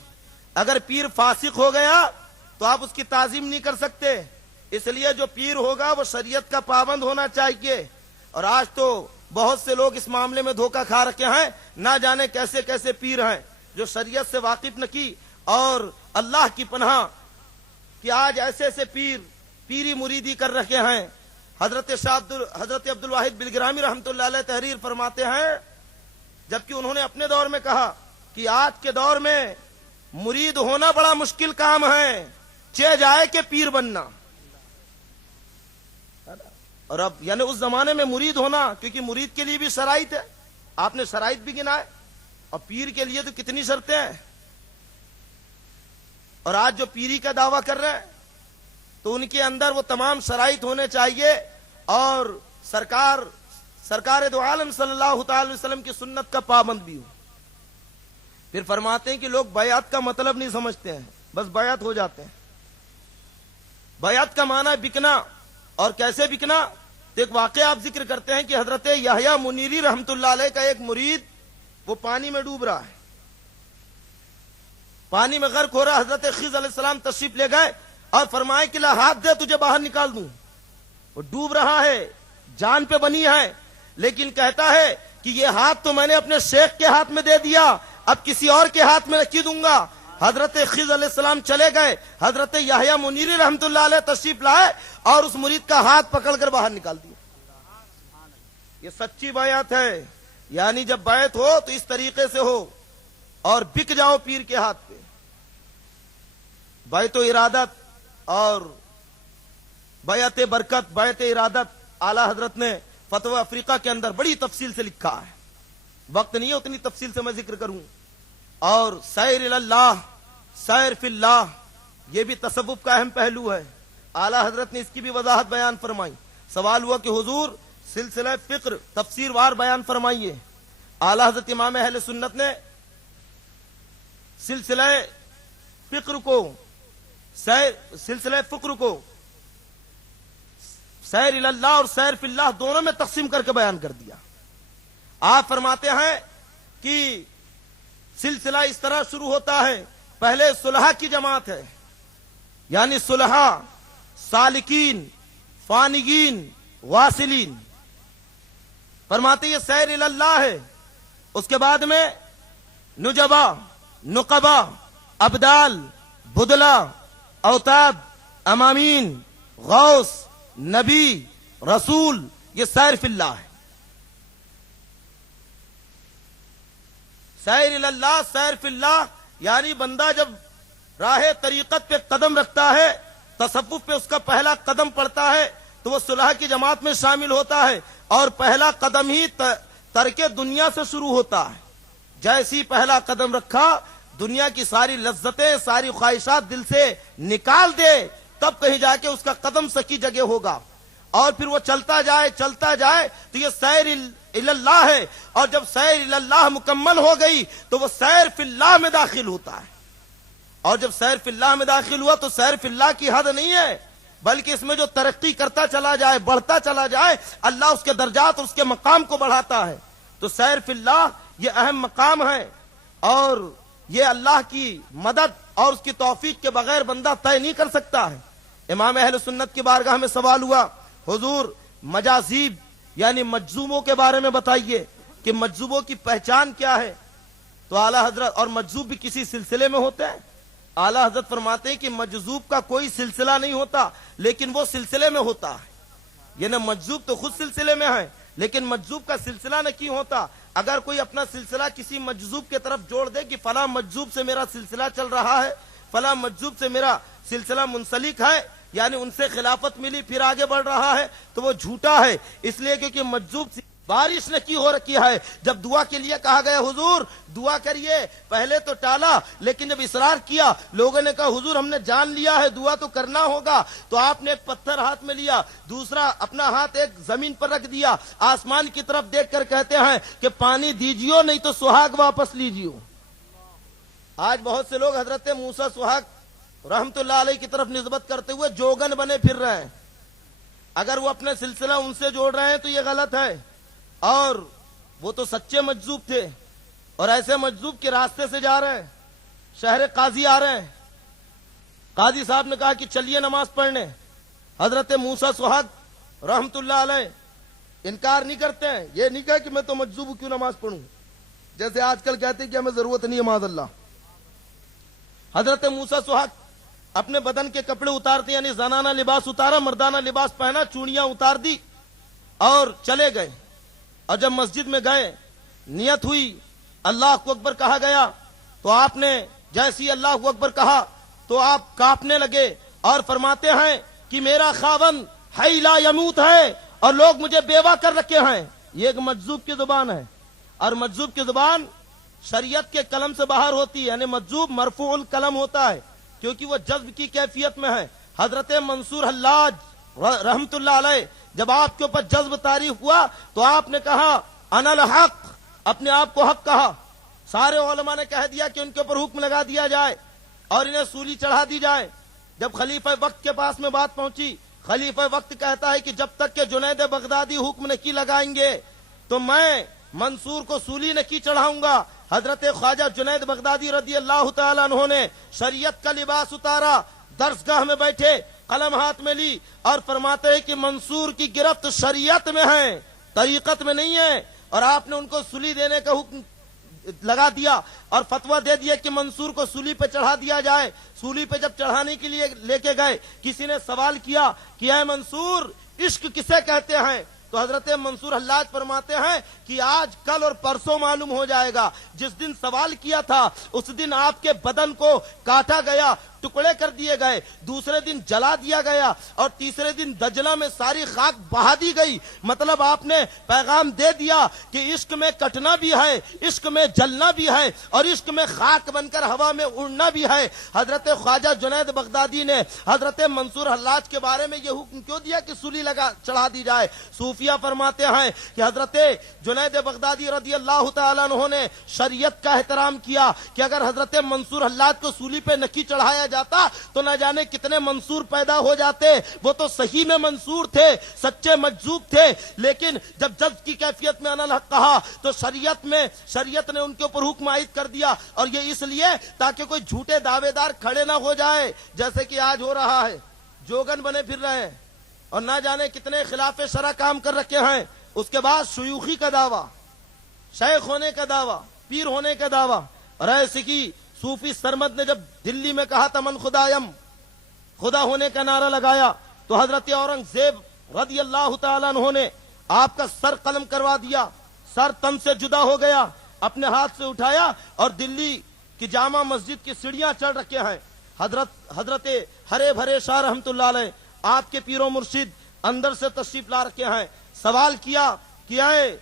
اگر پیر فاسق ہو گیا تو آپ اس کی تعظیم نہیں کر سکتے، اس لیے جو پیر ہوگا وہ شریعت کا پابند ہونا چاہیے۔ اور آج تو بہت سے لوگ اس معاملے میں دھوکہ کھا رکھے ہیں، نہ جانے کیسے کیسے پیر ہیں جو شریعت سے واقف نہ کی۔ اور اللہ کی پناہ کہ آج ایسے ایسے پیر پیری مریدی کر رکھے ہیں۔ حضرت عبد الواحد بلگرامی رحمۃ اللہ علیہ تحریر فرماتے ہیں، جبکہ انہوں نے اپنے دور میں کہا کہ آج کے دور میں مرید ہونا بڑا مشکل کام ہے، چہ جائے کہ پیر بننا۔ اور اب یعنی اس زمانے میں مرید ہونا، کیونکہ مرید کے لیے بھی شرائط ہے، آپ نے شرائط بھی گنائے، اور پیر کے لیے تو کتنی شرطیں ہیں۔ اور آج جو پیری کا دعویٰ کر رہے ہیں تو ان کے اندر وہ تمام شرائط ہونے چاہیے، اور سرکار دو عالم صلی اللہ تعالی وسلم کی سنت کا پابند بھی ہو۔ پھر فرماتے ہیں کہ لوگ بیعت کا مطلب نہیں سمجھتے ہیں، بس بیعت ہو جاتے ہیں۔ بیعت کا معنی بکنا، اور کیسے بکنا؟ تو ایک واقعہ آپ ذکر کرتے ہیں کہ حضرت یحییٰ منیری رحمۃ اللہ علیہ کا ایک مرید وہ پانی میں ڈوب رہا ہے، پانی میں غرق ہو رہا۔ حضرت خضر علیہ السلام تشریف لے گئے اور فرمائے کہ لا ہاتھ دے تجھے باہر نکال دوں۔ وہ ڈوب رہا ہے، جان پہ بنی ہے، لیکن کہتا ہے کہ یہ ہاتھ تو میں نے اپنے شیخ کے ہاتھ میں دے دیا، اب کسی اور کے ہاتھ میں رکھی دوں گا۔ حضرت خضر علیہ السلام چلے گئے، حضرت یحییٰ منیری رحمۃ اللہ علیہ تشریف لائے اور اس مرید کا ہاتھ پکڑ کر باہر نکال دیا۔ یہ سچی بیعت ہے، یعنی جب بیعت ہو تو اس طریقے سے ہو اور بک جاؤ پیر کے ہاتھ پہ۔ بیعت و ارادت اور بیعت برکت، بیعت ارادت اعلی حضرت نے فتوی افریقہ کے اندر بڑی تفصیل سے لکھا ہے، وقت نہیں ہے اتنی تفصیل سے میں ذکر کروں۔ اور سیر اللہ، سیر فی اللہ، یہ بھی تصوف کا اہم پہلو ہے، اعلی حضرت نے اس کی بھی وضاحت بیان فرمائی۔ سوال ہوا کہ حضور سلسلہ فقر تفسیر وار بیان فرمائیے۔ اعلی حضرت امام اہل سنت نے سلسلہ فقر کو سیر اللہ اور سیر فی اللہ دونوں میں تقسیم کر کے بیان کر دیا۔ آپ فرماتے ہیں کہ سلسلہ اس طرح شروع ہوتا ہے، پہلے صلحاء کی جماعت ہے، یعنی صلحاء، سالکین، فانگین، واصلین۔ فرماتے یہ سیر اللہ ہے، اس کے بعد میں نجبا، نقبا، ابدال، بدلا، اوتاد، امامین، غوث، نبی، رسول، یہ سیر فی اللہ ہے۔ سیر اللہ، سیر فی اللہ، یعنی بندہ جب راہ طریقت پہ قدم رکھتا ہے، تصوف پہ اس کا پہلا قدم پڑتا ہے تو وہ صلح کی جماعت میں شامل ہوتا ہے، اور پہلا قدم ہی ترک دنیا سے شروع ہوتا ہے۔ جیسی پہلا قدم رکھا، دنیا کی ساری لذتیں، ساری خواہشات دل سے نکال دے، تب کہیں جا کے اس کا قدم سکی جگہ ہوگا۔ اور پھر وہ چلتا جائے تو یہ سیر اللہ ہے، اور جب سیر اللہ مکمل ہو گئی تو وہ سیر فی اللہ میں داخل ہوتا ہے، اور جب سیر فی اللہ میں داخل ہوا تو سیر فی اللہ کی حد نہیں ہے، بلکہ اس میں جو ترقی کرتا چلا جائے، بڑھتا چلا جائے، اللہ اس کے درجات اور اس کے مقام کو بڑھاتا ہے۔ تو سیر فی اللہ یہ اہم مقام ہے، اور یہ اللہ کی مدد اور اس کی توفیق کے بغیر بندہ طے نہیں کر سکتا ہے۔ امام اہل سنت کی بارگاہ میں سوال ہوا، حضور مجاذیب یعنی مجذوبوں کے بارے میں بتائیے کہ مجذوبوں کی پہچان کیا ہے؟ تو اعلیٰ حضرت، اور مجذوب بھی کسی سلسلے میں ہوتے ہیں؟ اعلیٰ حضرت فرماتے ہیں کہ مجذوب کا کوئی سلسلہ نہیں ہوتا، لیکن وہ سلسلے میں ہوتا ہے۔ یعنی مجذوب تو خود سلسلے میں ہے، لیکن مجذوب کا سلسلہ نہیں ہوتا۔ اگر کوئی اپنا سلسلہ کسی مجذوب کی طرف جوڑ دے کہ فلاں مجذوب سے میرا سلسلہ چل رہا ہے، فلاں مجذوب سے میرا سلسلہ منسلک ہے، یعنی ان سے خلافت ملی پھر آگے بڑھ رہا ہے، تو وہ جھوٹا ہے، اس لیے کیونکہ مجذوب سے بارش نے کی ہو رکھی ہے۔ جب دعا کے لیے کہا گیا حضور دعا کریے، پہلے تو ٹالا، لیکن جب اصرار کیا، لوگوں نے کہا حضور ہم نے جان لیا ہے دعا تو کرنا ہوگا، تو آپ نے ایک پتھر ہاتھ میں لیا، دوسرا اپنا ہاتھ ایک زمین پر رکھ دیا، آسمان کی طرف دیکھ کر کہتے ہیں کہ پانی دیجیو نہیں تو سہاگ واپس لیجیو۔ آج بہت سے لوگ حضرت موسیٰ سہاگ رحمت اللہ علیہ کی طرف نسبت کرتے ہوئے جوگن بنے پھر رہے ہیں۔ اگر وہ اپنے سلسلہ ان سے جوڑ رہے ہیں تو یہ غلط ہے، اور وہ تو سچے مجذوب تھے، اور ایسے مجذوب کے راستے سے جا رہے ہیں۔ شہر قاضی آ رہے ہیں، قاضی صاحب نے کہا کہ چلیے نماز پڑھنے۔ حضرت موسیٰ سہاگ رحمت اللہ علیہ انکار نہیں کرتے ہیں، یہ نہیں کہا کہ میں تو مجذوب ہوں کیوں نماز پڑھوں، جیسے آج کل کہتے ہیں کہ ہمیں ضرورت نہیں ہے معاذ اللہ۔ حضرت موسیٰ سہاگ اپنے بدن کے کپڑے اتارتے، یعنی زنانہ لباس اتارا، مردانہ لباس پہنا، چوڑیاں اتار دی اور چلے گئے۔ اور جب مسجد میں گئے، نیت ہوئی، اللہ کو اکبر کہا گیا، تو آپ نے جیسی اللہ کو اکبر کہا تو آپ کانپنے لگے اور فرماتے ہیں کہ میرا خاوند حی لا یموت ہے اور لوگ مجھے بیوہ کر رکھے ہیں۔ یہ ایک مجذوب کی زبان ہے، اور مجذوب کی زبان شریعت کے قلم سے باہر ہوتی ہے، یعنی مجذوب مرفوع القلم ہوتا ہے کیونکہ وہ جذب کی کیفیت میں ہے۔ حضرت منصور حلاج رحمت اللہ علیہ جب آپ کے اوپر جذب تعریف ہوا تو آپ نے کہا انا الحق، اپنے آپ کو حق کہا۔ سارے علماء نے کہہ دیا کہ ان کے اوپر حکم لگا دیا جائے اور انہیں سولی چڑھا دی جائے۔ جب خلیفہ وقت کے پاس میں بات پہنچی، خلیفہ وقت کہتا ہے کہ جب تک کہ جنید بغدادی حکم نہیں لگائیں گے تو میں منصور کو سولی نہیں چڑھاؤں گا۔ حضرت خواجہ جنید بغدادی رضی اللہ تعالیٰ عنہ نے شریعت کا لباس اتارا، درسگاہ میں بیٹھے، قلم ہاتھ میں لی اور فرماتے ہیں کہ منصور کی گرفت شریعت میں ہے، طریقت میں نہیں ہے، اور آپ نے ان کو سولی دینے کا حکم لگا دیا اور فتویٰ دے دیا کہ منصور کو سولی پہ چڑھا دیا جائے۔ سولی پہ جب چڑھانے کے لیے لے کے گئے، کسی نے سوال کیا کہ اے منصور عشق کسے کہتے ہیں؟ تو حضرت منصور حلاج فرماتے ہیں کہ آج کل اور پرسوں معلوم ہو جائے گا۔ جس دن سوال کیا تھا اس دن آپ کے بدن کو کاٹا گیا، ٹکڑے کر دیے گئے، دوسرے دن جلا دیا گیا، اور تیسرے دن دجلہ میں ساری خاک بہا دی گئی۔ مطلب آپ نے پیغام دے دیا کہ عشق میں کٹنا بھی ہے، عشق میں جلنا بھی ہے، اور عشق میں خاک بن کر ہوا میں اڑنا بھی ہے۔ حضرت خواجہ جنید بغدادی نے حضرت منصور حلاج کے بارے میں یہ حکم کیوں دیا کہ سولی چڑھا دی جائے؟ صوفیہ فرماتے ہیں کہ حضرت جنید بغدادی رضی اللہ تعالیٰ عنہ نے شریعت کا احترام کیا کہ اگر حضرت منصور حلاج کو سولی پہ نکی چڑھایا جاتا تو نہ جانے کتنے منصور پیدا ہو جاتے۔ وہ تو صحیح میں منصور تھے، سچے مجذوب تھے، لیکن جب جذب کی کیفیت میں انا الحق کہا تو شریعت نے ان کے اوپر حکم عائد کر دیا، اور یہ اس لیے تاکہ کوئی جھوٹے دعوے دار کھڑے نہ ہو جائے، جیسے کہ آج ہو رہا ہے، جوگن بنے پھر رہے ہیں اور نہ جانے کتنے خلاف شرع کام کر رکھے ہیں۔ اس کے بعد شیوخی کا دعویٰ، شیخ ہونے کا دعویٰ، پیر ہونے کا دعویٰ، اور ایسے کی صوفی سرمد نے جب دلی میں کہا تھا من خدایم، خدا ہونے کا نعرہ لگایا، تو حضرت اورنگزیب رضی اللہ تعالیٰ عنہ نے آپ کا سر قلم کروا دیا، سر تن سے جدا ہو گیا، اپنے ہاتھ سے اٹھایا اور دلی کی جامع مسجد کی سیڑھیاں چڑھ رکھے ہیں۔ حضرت ہرے بھرے شاہ رحمت اللہ علیہ آپ کے پیر و مرشد اندر سے تشریف لا رکھے ہیں۔ سوال کیا کہ اے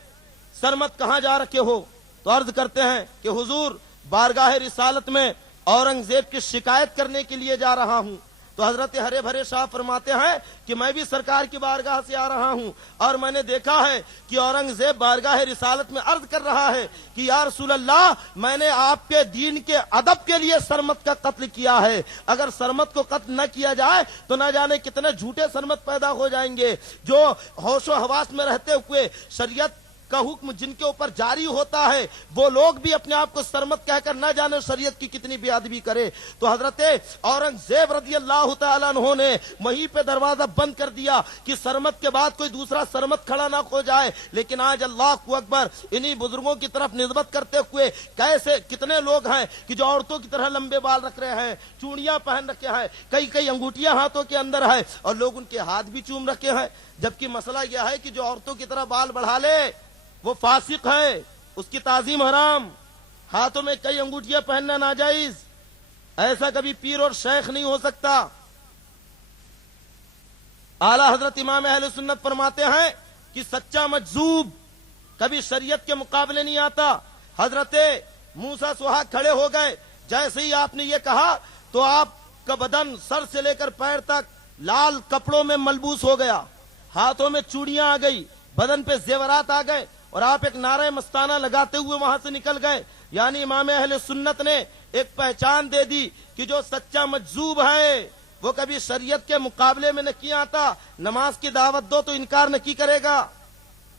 سرمد کہاں جا رکھے ہو؟ تو عرض کرتے ہیں کہ حضور بارگاہ رسالت میں اورنگزیب کی شکایت کرنے کے لیے جا رہا ہوں۔ تو حضرت ہرے بھرے شاہ فرماتے ہیں کہ میں بھی سرکار کی بارگاہ سے آ رہا ہوں اور میں نے دیکھا ہے کہ اورنگزیب بارگاہ رسالت میں عرض کر رہا ہے کہ یا رسول اللہ میں نے آپ کے دین کے ادب کے لیے سرمت کا قتل کیا ہے، اگر سرمت کو قتل نہ کیا جائے تو نہ جانے کتنے جھوٹے سرمت پیدا ہو جائیں گے، جو ہوش و حواس میں رہتے ہوئے شریعت کا حکم جن کے اوپر جاری ہوتا ہے وہ لوگ بھی اپنے آپ کو سرمت کہہ کر نہ جانے شریعت کی کتنی بے ادبی کرے۔ تو حضرت اورنگزیب رضی اللہ تعالیٰ عنہ نے وہیں پہ دروازہ بند کر دیا کہ سرمت کے بعد کوئی دوسرا سرمت کھڑا نہ ہو جائے، لیکن آج اللہ اکبر انہی بزرگوں کی طرف نسبت کرتے ہوئے کیسے کتنے لوگ ہیں کہ جو عورتوں کی طرح لمبے بال رکھ رہے ہیں، چوڑیاں پہن رکھے ہیں، کئی انگوٹیاں ہاتھوں کے اندر ہے اور لوگ ان کے ہاتھ بھی چوم رکھے ہیں، جبکہ مسئلہ یہ ہے کہ جو عورتوں کی طرح بال بڑھا لے وہ فاسق ہے، اس کی تعظیم حرام، ہاتھوں میں کئی انگوٹھیاں پہننا ناجائز، ایسا کبھی پیر اور شیخ نہیں ہو سکتا۔ اعلیٰ حضرت امام اہل سنت فرماتے ہیں کہ سچا مجذوب کبھی شریعت کے مقابلے نہیں آتا۔ حضرت موسیٰ سہاگ کھڑے ہو گئے، جیسے ہی آپ نے یہ کہا تو آپ کا بدن سر سے لے کر پیر تک لال کپڑوں میں ملبوس ہو گیا، ہاتھوں میں چوڑیاں آ گئی، بدن پہ زیورات آ گئے اور آپ ایک نعرہ مستانہ لگاتے ہوئے وہاں سے نکل گئے۔ یعنی امام اہل سنت نے ایک پہچان دے دی کہ جو سچا مجذوب ہے وہ کبھی شریعت کے مقابلے میں نہیں آتا، نماز کی دعوت دو تو انکار نہیں کرے گا،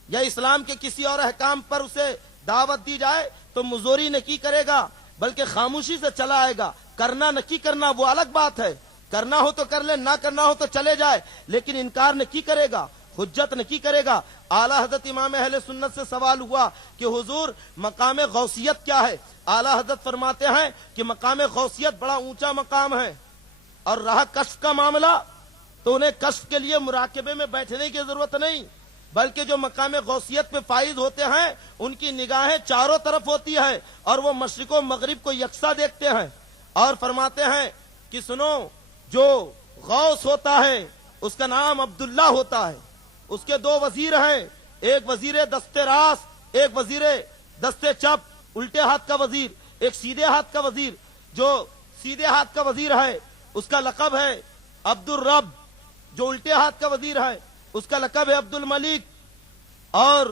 یا اسلام کے کسی اور احکام پر اسے دعوت دی جائے تو مزوری نہیں کرے گا، بلکہ خاموشی سے چلا آئے گا۔ کرنا نہیں کرنا وہ الگ بات ہے، کرنا ہو تو کر لے، نہ کرنا ہو تو چلے جائے، لیکن انکار نہیں کرے گا، حجت نہیں کرے گا۔ اعلیٰ حضرت امام اہل سنت سے سوال ہوا کہ حضور مقام غوثیت کیا ہے؟ اعلیٰ حضرت فرماتے ہیں کہ مقام غوثیت بڑا اونچا مقام ہے، اور رہا کشف کا معاملہ تو انہیں کشف کے لیے مراقبے میں بیٹھنے کی ضرورت نہیں، بلکہ جو مقام غوثیت پہ فائز ہوتے ہیں ان کی نگاہیں چاروں طرف ہوتی ہے اور وہ مشرق و مغرب کو یکساں دیکھتے ہیں، اور فرماتے ہیں کہ سنو جو غوث ہوتا ہے اس کا نام عبداللہ ہوتا ہے، اس کے دو وزیر ہیں، ایک وزیر دست راست، ایک وزیر دست چپ، الٹے ہاتھ کا وزیر، ایک سیدھے ہاتھ کا وزیر۔ جو سیدھے ہاتھ کا وزیر ہے اس کا لقب ہے عبد الرب، جو الٹے ہاتھ کا وزیر ہے اس کا لقب ہے عبد الملک۔ اور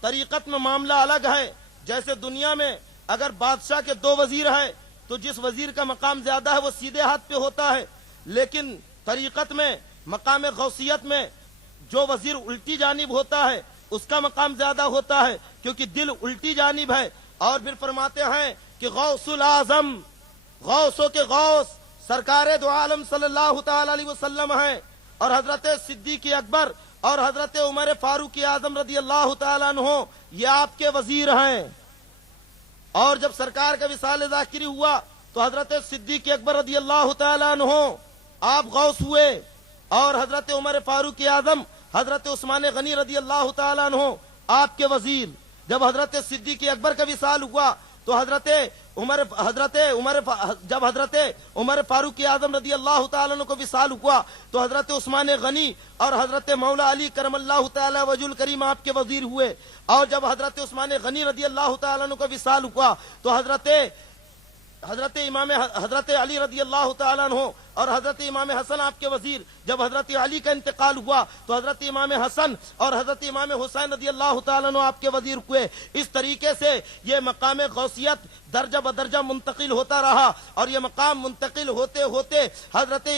طریقت میں معاملہ الگ ہے، جیسے دنیا میں اگر بادشاہ کے دو وزیر ہیں تو جس وزیر کا مقام زیادہ ہے وہ سیدھے ہاتھ پہ ہوتا ہے، لیکن طریقت میں مقام غوثیت میں جو وزیر الٹی جانب ہوتا ہے اس کا مقام زیادہ ہوتا ہے، کیونکہ دل الٹی جانب ہے۔ اور پھر فرماتے ہیں کہ غوث الاعظم، غوثوں کے غوث سرکار دو عالم صلی اللہ تعالی علیہ وسلم ہیں، اور حضرت صدیق اکبر اور حضرت عمر فاروق اعظم رضی اللہ تعالیٰ عنہ یہ آپ کے وزیر ہیں۔ اور جب سرکار کا وصال ذاکری ہوا تو حضرت صدیق اکبر رضی اللہ تعالیٰ عنہ آپ غوث ہوئے، اور حضرت عمر فاروق اعظم حضرت عثمان غنی رضی اللہ تعالیٰ عنہ آپ کے وزیر۔ جب حضرت صدیق اکبر کا وصال ہوا تو جب حضرت عمر فاروق اعظم رضی اللہ تعالیٰ عنہ کو وصال ہوا تو حضرت عثمان غنی اور حضرت مولا علی کرم اللہ تعالی وجہ الکریم آپ کے وزیر ہوئے۔ اور جب حضرت عثمان غنی رضی اللہ تعالیٰ عنہ کو وصال ہوا تو حضرت علی رضی اللہ تعالیٰ عنہ اور حضرت امام حسن آپ کے وزیر۔ جب حضرت علی کا انتقال ہوا تو حضرت امام حسن اور حضرت امام حسین رضی اللہ تعالیٰ عنہ آپ کے وزیر ہوئے۔ اس طریقے سے یہ مقام غوثیت درجہ بدرجہ منتقل ہوتا رہا، اور یہ مقام منتقل ہوتے ہوتے حضرت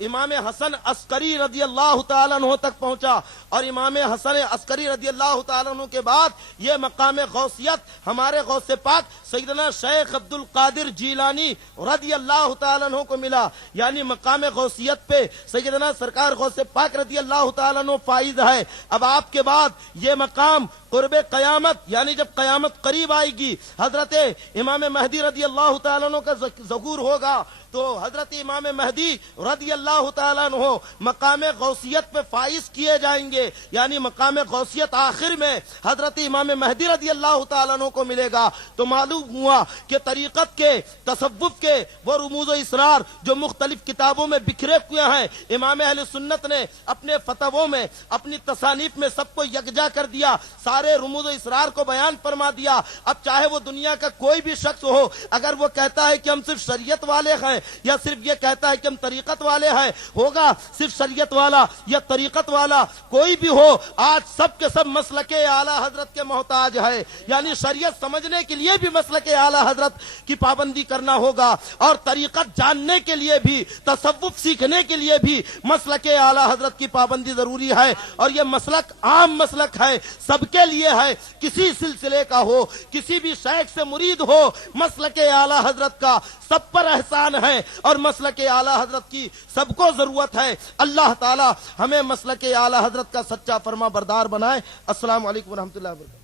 امام حسن عسکری رضی اللہ تعالیٰ عنہ تک پہنچا، اور امام حسن عسکری رضی اللہ تعالیٰ عنہ کے بعد یہ مقام غوثیت ہمارے غوث پاک سیدنا شیخ عبد القادر جیلانی رضی اللہ تعالیٰ عنہ کو ملا۔ یعنی مقام غوثیت پہ سیدنا سرکار غوث پاک رضی اللہ تعالیٰ عنہ فائز ہے۔ اب آپ کے بعد یہ مقام قرب قیامت، یعنی جب قیامت قریب آئے گی، حضرت امام مہدی رضی اللہ تعالیٰ عنہ کا ظہور ہوگا تو حضرت امام مہدی رضی اللہ تعالیٰ عنہ مقام غوثیت پہ فائز کیے جائیں گے، یعنی مقام غوثیت آخر میں حضرت امام مہدی رضی اللہ تعالیٰ عنہ کو ملے گا۔ تو معلوم ہوا کہ طریقت کے تصوف کے وہ رموز و اسرار جو مختلف کتابوں میں بکھرے ہوئے ہیں، امام اہل سنت نے اپنے فتووں میں، اپنی تصانیف میں سب کو یکجا کر دیا، سارے رموز و اسرار کو بیان فرما دیا۔ اب چاہے وہ دنیا کا کوئی بھی شخص ہو، اگر وہ کہتا ہے کہ ہم صرف شریعت والے ہیں یا صرف یہ کہتا ہے کہ ہم طریقت والے ہیں، ہوگا صرف شریعت والا یا طریقت والا کوئی بھی ہو، آج سب کے سب مسلک اعلیٰ حضرت کے محتاج ہے، یعنی شریعت سمجھنے کے لیے بھی مسلک اعلیٰ حضرت کی پابندی کرنا ہوگا، اور طریقت جاننے کے لیے بھی، تصوف سیکھنے کے لیے بھی مسلک اعلیٰ حضرت کی پابندی ضروری ہے، اور یہ مسلک عام مسلک ہے، سب کے لیے ہے، کسی سلسلے کا ہو، کسی بھی شیخ سے مرید ہو، مسلک اعلیٰ حضرت کا سب پر احسان ہے، اور مسلک اعلیٰ حضرت کی سب کو ضرورت ہے۔ اللہ تعالی ہمیں مسلک اعلیٰ حضرت کا سچا فرما بردار بنائے۔ السلام علیکم ورحمۃ اللہ وبرکاتہ۔